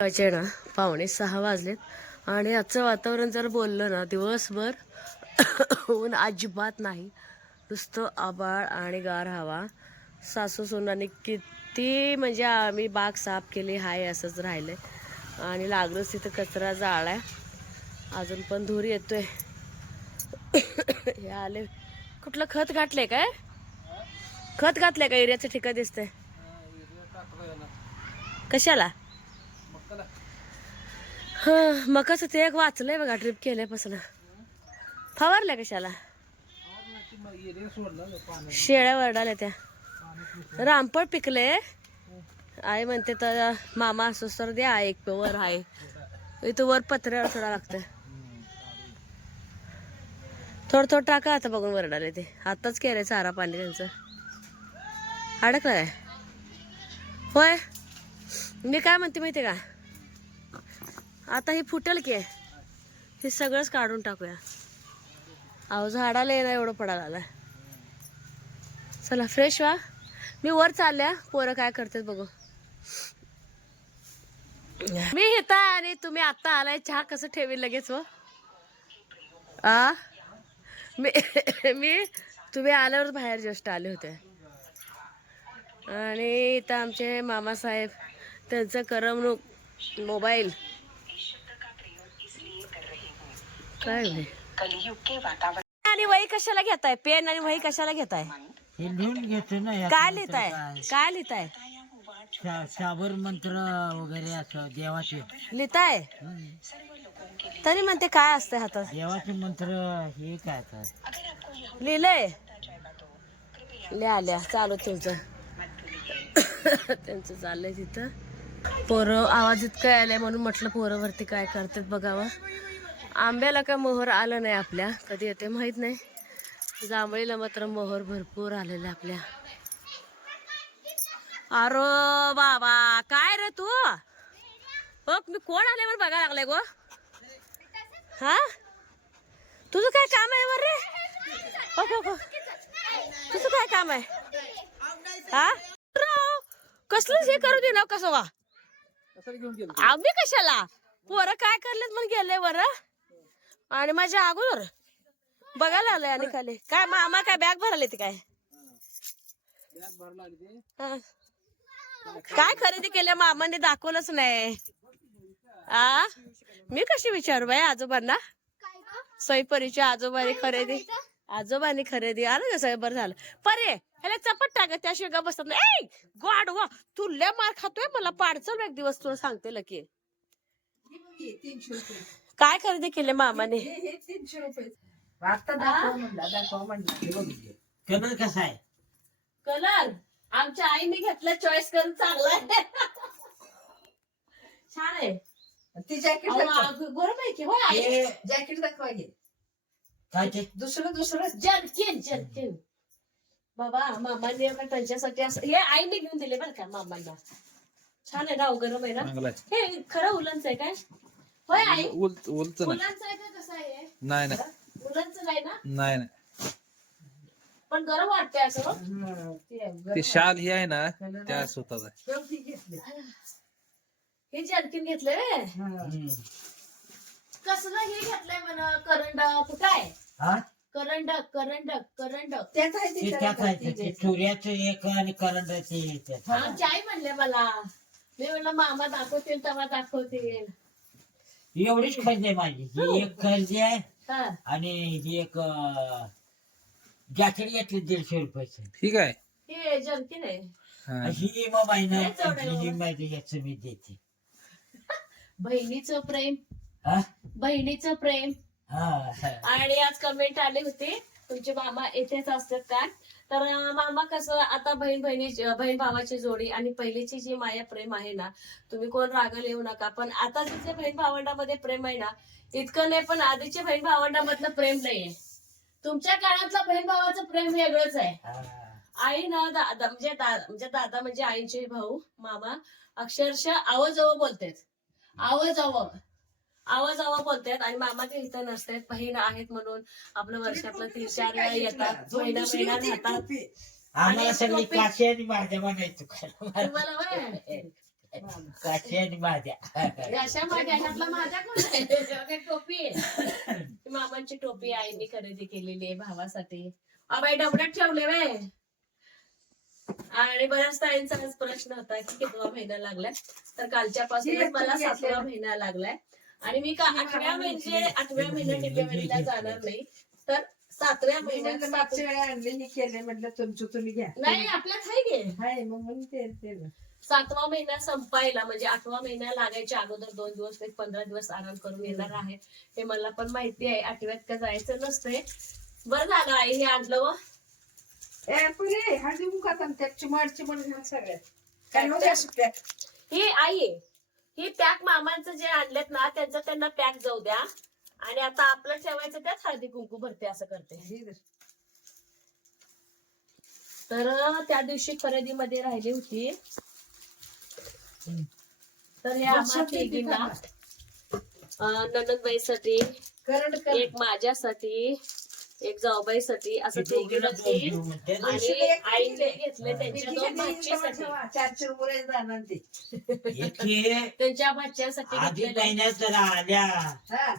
ना 5:45 वाजलेत आणि आजचं वातावरण जर बोललं ना दिवसभर ऊन अजिबात नाही, नुसतं आभाळ आणि गार हवा. सासू सुनाने किती म्हणजे आम्ही बाग साफ केली हाय असंच राहिलंय आणि लागलंच तिथं कचरा जाळाय, अजून पण धूर येतोय. हे आले कुठलं खत घातलंय काय? खत घातलंय का? एरियाचं ठिकाण दिसतंय कशाला? हा मकाचं ते एक वाचलंय बघा, ट्रिप केल्यापासून. फवारल्या कशाला? शेळ्या वरडाल्या त्या. रामफळ पिकले. आई म्हणते तर मामा असो तर द्या, एक वर आहे इथं वर पत्र्यावर सोडा लागतं. थोडं थोडं टाका आता, बघून वरडाले ते. आताच केलंय चारा पाणी त्यांचं. अडकलाय होय. मी काय म्हणते माहिती का, आता हे फुटेल की हे सगळंच काढून टाकूया. अहो झाडाला येणं एवढं पडायला आला. चला फ्रेश व्हा, मी वर चालल्या, पोरं काय करतात बघू. मी येता आणि तुम्ही आता आलाय, चहा कसं ठेवी लगेच हो. आ मी तुम्ही आल्यावर बाहेर जस्ट आले होते आणि इथं आमचे मामासाहेब त्यांचं करमणूक मोबाईल काय आणि वही कशाला घेताय? पेन आणि वही कशाला घेताय? हे लिहून घेतो ना. काय लिहिताय? काय लिहिताय? शाबर मंत्र वगैरे असं देवाचे लिहिताय. तरी म्हणते काय असतंय हातात? देवाचे मंत्र हे काय तर लिहिलंय. लिहा चालू तुमचं. त्यांचं चाललंय तिथं. पोरं आवाज इतकं आलाय म्हणून म्हटलं पोरं वरती काय करतात बघावं. आंब्याला काय मोहर आलं नाही आपल्या, कधी येते माहित नाही. जांभळीला मात्र मोहर भरपूर आलेला आपल्या. अरे बाबा काय रे तू? हो मी कोण आले म्हणून बघायला लागलाय गो. हा तुझं काय काम आहे वर रे? तुझं काय काम आहे? हा कसलं हे करू दे ना कसं वा आम्ही कशाला? पोरं काय करलेत म्हणून गेले वर आणि माझ्या अगोदर बघायला आलंय. आणि खाली काय मामा काय बॅग भरले ते काय? काय खरेदी केल्या मामाने दाखवलंच नाही. आ मी कशी विचारू बाई आजोबांना? सईपरीच्या आजोबांनी खरेदी आलं का सगळं बरं झालं. परे ह्याला चपट टाक, त्याशिवाय ग बसत नाही. गॉड वा तू लय मार खातोय, मला पाडचल एक दिवस तुला सांगते लकी. काय खरेदी केले मामाने? 300 रुपये. कलर कसा आहे? कलर आमच्या आईने घेतला, चॉईस करून चांगला आहे. छान आहे. ती जॅकेट बरोबर आहे की हो आई? जॅकेट दाखवायचे. काय ते? दुसरं जर्किन बाबा मामाने त्यांच्यासाठी असं हे आईने घेऊन दिले बरं का मामांना. छान आहे ना, गरम आहे ना. हे खरं उलनच आहे काय? होय आई उलनच आहे का कसं आहे? नाही उलनच नाही ना? नाही पण गरम वाटतंय असं. ते शाल ही आहे ना त्या स्वतःच हे जर्किन घेतलंय. कसलं हे घेतलंय म्हणा? करंडक काय? करंडक त्यात आहे सूर्याचं एक आणि करंडाचे एक. आमची आई म्हणले मला. मी म्हणलं मामा दाखवतील तेव्हा दाखवतील. एवढीच खर्च आहे माझी. ही एक खर्च आहे हा आणि ही एक जॅकेट घेतली 150 रुपयाचं. ठीक आहे. हे जर्किन आहे. ही मग महिना याचं मी देते. बहिणीचं प्रेम, हा बहिणीचं प्रेम. हा आणि आज कमेंट आले होते तुमचे मामा येथेच असतात का? तर मामा कसं आता बहीण भावाची जोडी आणि पहिलीची जी माया प्रेम आहे ना, तुम्ही कोण रागाला येऊ नका, पण आता जे बहीण भावंडामध्ये प्रेम आहे ना इतकं नाही, पण आधीच्या बहीण भावंडामधलं प्रेम नाहीये. तुमच्या काळातलं बहीण भावाचं प्रेम वेगळंच आहे. आई ना दादा म्हणजे आईचे भाऊ मामा अक्षरशः आवाजाव बोलतात. आवाजावा बोलतात आणि मामाच्या इथं नसतात. बहीण आहेत म्हणून आपलं वर्षातलं 3-4 वेळा येतात, महिना राहतात. आम्हाला सगळी काशी आणि माझ्या म्हणायचं. तुम्हाला काशी आणि माझ्या अशा माझ्या घरातला माझ्या कोण आहे? बघा, टोपी आहे. मामांची टोपी आईने खरेदी केलेली आहे भावासाठी. बाई डबड्यात ठेवले वे. आणि बऱ्याच ताईंचा आज प्रश्न होता की कितवा महिना लागलाय, तर कालच्यापासून मला 7वा महिना लागलाय. आणि मी 8व्या महिन्यात डिलिव्हरीला जाणार नाही, तर 7व्या महिन्यात मागच्या वेळी आणलेली केले म्हटलं तुमचं तुम्ही घ्या. नाही आपल्यात आहे गे. हाय मग म्हणून ते 7वा महिना संपायला म्हणजे 8वा महिना लागायच्या अगोदर 2 दिवस ते 15 दिवस आराम करून येणार आहे. हे मला पण माहिती आहे. 8व्यात का जायचं नसतंय. बरं झालं आई हे आणलं व. पुरे हळदी मुखात त्यात चिमड घाल सगळ्यात काय नव्हत्या सुट्ट्या. ही आई आहे. ही पॅक मामांचं जे आणलेत ना त्यांचं त्यांना पॅक जाऊ द्या. आणि आता आपलं ठेवायचं त्यात हळदी कुंकू भरते असं करते. तर त्या दिवशी खरेदीमध्ये राहिली होती. तर हे आम्हा तिघींना ननदबाईसाठी, एक माझ्यासाठी, एक जाऊबाईसाठी असं तिघींसाठी आणि आईने घेतले त्यांच्या 2 भाचीसाठी. 4 रुपये जाणार ते त्यांच्या भाच्यासाठी आधी घेतलेले. महिन्यात जर आल्या हा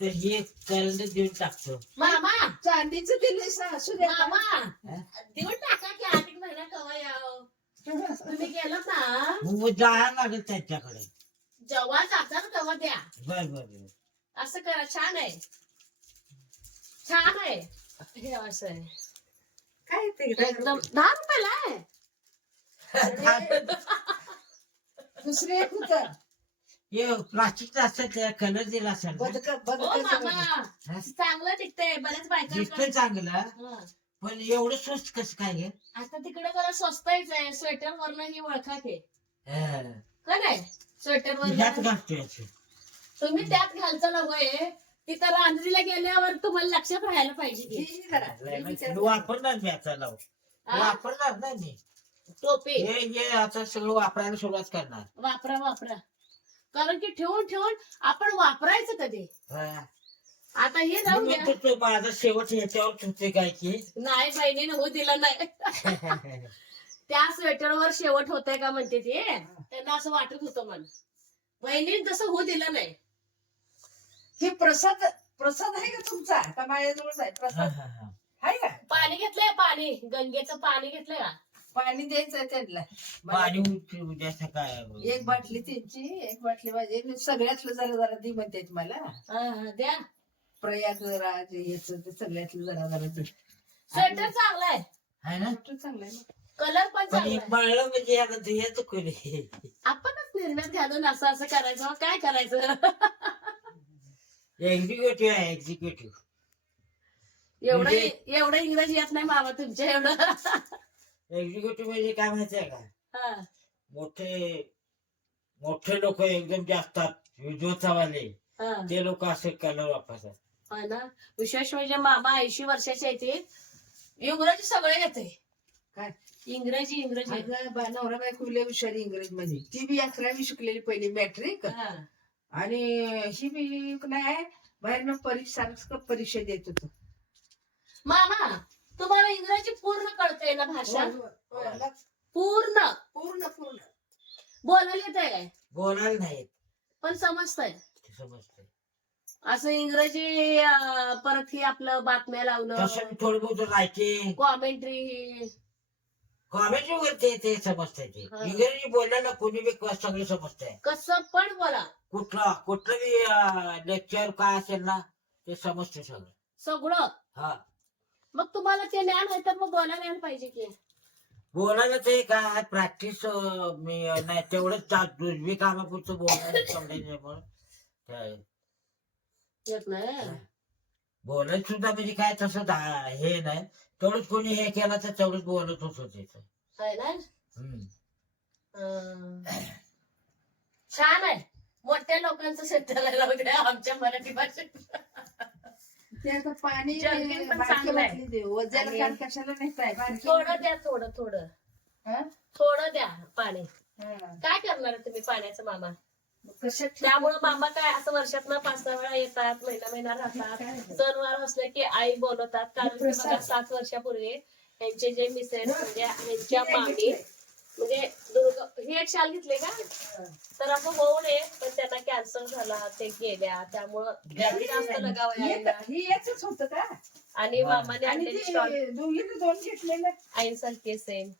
तर हे करंट देऊन टाकतो. मामा चांदीचं दिले असू द्या. मामा देऊन टाका की 8 महिना कवा यावं. तुम्ही गेलो ना मग जायला लागेल त्यांच्याकडे. जेव्हा जाता तेव्हा द्या. बर बर बर. असं करा. छान आहे, छान आहे. हे असं आहे काय ते एकदम 10 रुपयाला आहे. दुसरे एक होत हे प्लास्टिकचं असतं त्या कलर दिला असेल ना. बदक हो मामा चांगलं टिकतंय. बऱ्याच दिसतं बायका चांगलं हं. पण एवढं स्वस्त कसं काय घे. आता तिकडे जरा स्वस्ताच आहे. स्वेटर वरनं ही ओळखा ते का नाही. स्वेटर ह्यात वर घालतो याचं. तुम्ही त्यात घालचा नव्हे. तिथं रांजणीला गेल्यावर तुम्हाला लक्षात राहायला पाहिजे की मी वापरणार मी आता लावून हा? वापरणार ना मी. टोपी हे आता सगळं वापरायला सुरुवात करणार. वापरा कारण की ठेवून आपण वापरायचं कधी. हा. आता हे जाऊ मी द्या. म्हणतो तो माझा शेवट ह्याच्यावर होते काय की. नाही बहिणीने होऊ दिलं नाही. त्या स्वेटरवर शेवट होतंय का म्हणते ते. त्यांना असं वाटत होतं मला. बहिणीने तसं होऊ दिलं नाही. हे प्रसाद आहे का तुमचा का माझ्याजवळच आहे प्रसाद आहे का. पाणी घेतलंय. पाणी गंगेचं पाणी घेतलंय का. पाणी द्यायचं त्यांना. पाणी उद्या सकाळ एक बाटली त्यांची एक बाटली माझी. सगळ्यातलं जरा दे म्हणतात मला. हा, द्या. प्रयागराज याच सगळ्यातलं जरा दे. स्वेटर चांगला आहे. आहे ना. चांगलं आहे. कलर पण पण चांगला एक आहे. बळलं म्हणजे याला येत कोणी. आपणच निर्म्यात घालून असं करायचं. मग काय करायचं. एक्झिक्युटिव्ह आहे एक्झिक्युटिव्ह. एवढं इंग्रजी येत नाही मामा तुमच्या एवढं. एक्झिक्युटिव्ह म्हणजे काय माहिती आहे का. हा. मोठे लोक एकदम जास्त विद्वत्तावाले हा. ते लोक असे कलर वापरतात. हा ना. विशेष म्हणजे मामा 80 वर्षाचे आहे ते. इंग्रजी सगळे येते. काय इंग्रजी नवरा बायको लय हुशारी इंग्रजी मध्ये. ती बी 11वी शिकलेली पहिली मॅट्रिक. हा. आणि ही बी नाही बाहेरनं परीक्षा देत होत. मामा तुम्हाला इंग्रजी पूर्ण कळते ना भाषा. पूर्ण पूर्ण पूर्ण बोलायला येते काय. बोलायला नाही पण समजतंय. समजतंय. असं इंग्रजी परत ही आपलं बातम्या लावणं तसं मी थोडं बहुत रायटिंग कॉमेंट्री. कॉमेडी वगैरे ते समजतंय. ते हा. इंग्रजी बोलायला कोणी बी सगळं समजतंय. कसं पण बोला. कुठलं बी लेक्चर काय असेल ना ते समजते सगळं. सगळं. हा. मग तुम्हाला ते ज्ञान आहे तर मग बोलायला यायला पाहिजे की. बोलायला ते काय प्रॅक्टिस मी नाही तेवढंच दुर्बी कामापुरतं बोलायला समजायचं येत नाही. बोलत सुद्धा म्हणजे काय तसं हे नाही. तेवढंच कोणी हे केलं तर तेवढंच बोलतच होते. आहे ना. छान आहे. मोठ्या लोकांचं सेंटर लावू द्या आमच्या मराठी भाषेत. ते आता पाणी जर्किन पण चांगलं आहे. वजाला कशाला नाही काय थोडं द्या. थोडं द्या पाणी. काय करणार तुम्ही पाण्याचं मामा. कशा त्यामुळे मामा काय असं वर्षातनं 5-6 वेळा येतात. महिना राहतात. सणवार असले की आई बोलवतात. कारण की मला 7 वर्षापूर्वी यांचे जे मिसेस म्हणजे यांच्या मामी म्हणजे दुर्गा ही एक शाल घेतली का तर असं होऊ नये पण त्यांना कॅन्सर झाला ते गेल्या त्यामुळं जास्त लगाव ही याच होत का आणि मामाने आणि आणलेली शॉल ते दोघीने दोन घेतलेलं आईंसारखे सेम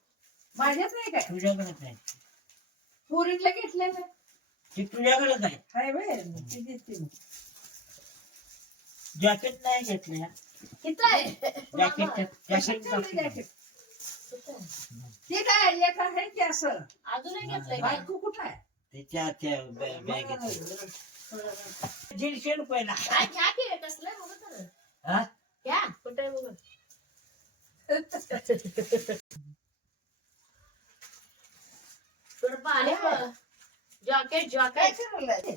माझ्यात नाही काय तुझ्याकडेच आहे पोरीतलं घेतलेलं ते तुझ्याकडेच आहे हाय बाय ती देते मी. जॅकेट नाही घेतलं किती आहे जॅकेट ठेवलं jacket. ते काय एक आहे की असं अजूनही घेतलंय का? बायको कुठं आहे त्या बॅगेत 150 रुपयाला काय घ्या की कसलं आहे बघा तर. हा घ्या कुठे आहे बघा पाणी जॉकेट काय जॉकेट ठरवलं ते?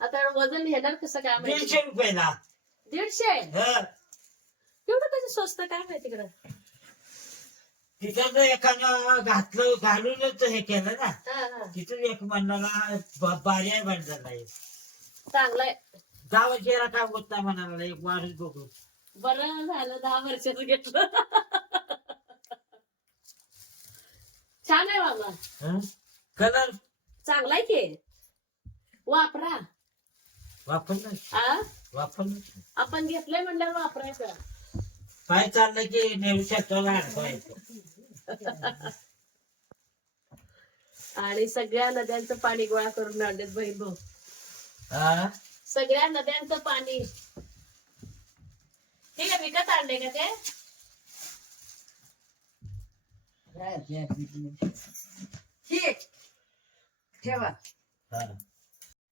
आता वजन घेणार कसं काय माहिती 150 रुपयाला 150 हा एवढं कसं स्वस्त काय माहिती तिकडं तिथं एखादं घातलं घालूनच हे केलं ना हा हा तिथून एक म्हणाला बारी आहे म्हणला चांगलंय गावाची काय होत नाही म्हणाला एक माणूस बघून बरं झालं 10 वर्षाचं घेतलं छान आहे बाबा कलर चांगलाय की वापरा वापरलं आ वापरलं आपण घेतलंय म्हणल्यावर वापरायचं पाय चाललं की नेहरू शकतो अडकवायचं आणि सगळ्या नद्यांचं पाणी गोळा करून आणलेत बहीण भाऊ हा सगळ्या नद्यांचं पाणी ठीक आहे विकत आणले का ते ही ठेवा हा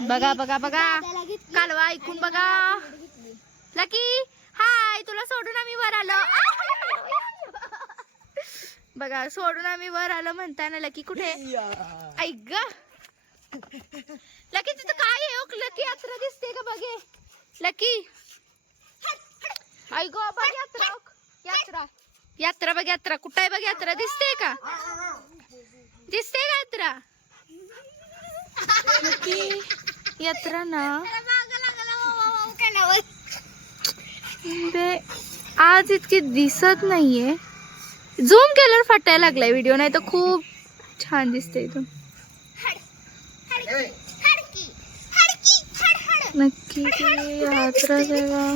बघा बघा बघा कालवा ऐकून बघा लकी हाय तुला सोडून आम्ही वर आलो बघा सोडून आम्ही वर आलो म्हणताना लकी कुठे ऐक ग लकी तिथं काय आहे ओक लकी यात्रा दिसते का बघे लकी ऐक गो बघ यात्रा ओक. यात्रा यात्रा बघ यात्रा कुठं आहे बघ यात्रा दिसते का दिसते का यात्रा लकी यात्रा ना ते आज इतकी दिसत नाहीये झूम केल्यावर फाटायला लागलाय व्हिडिओ नाही तर खूप छान दिसते इथून नक्की यात्रा जेव्हा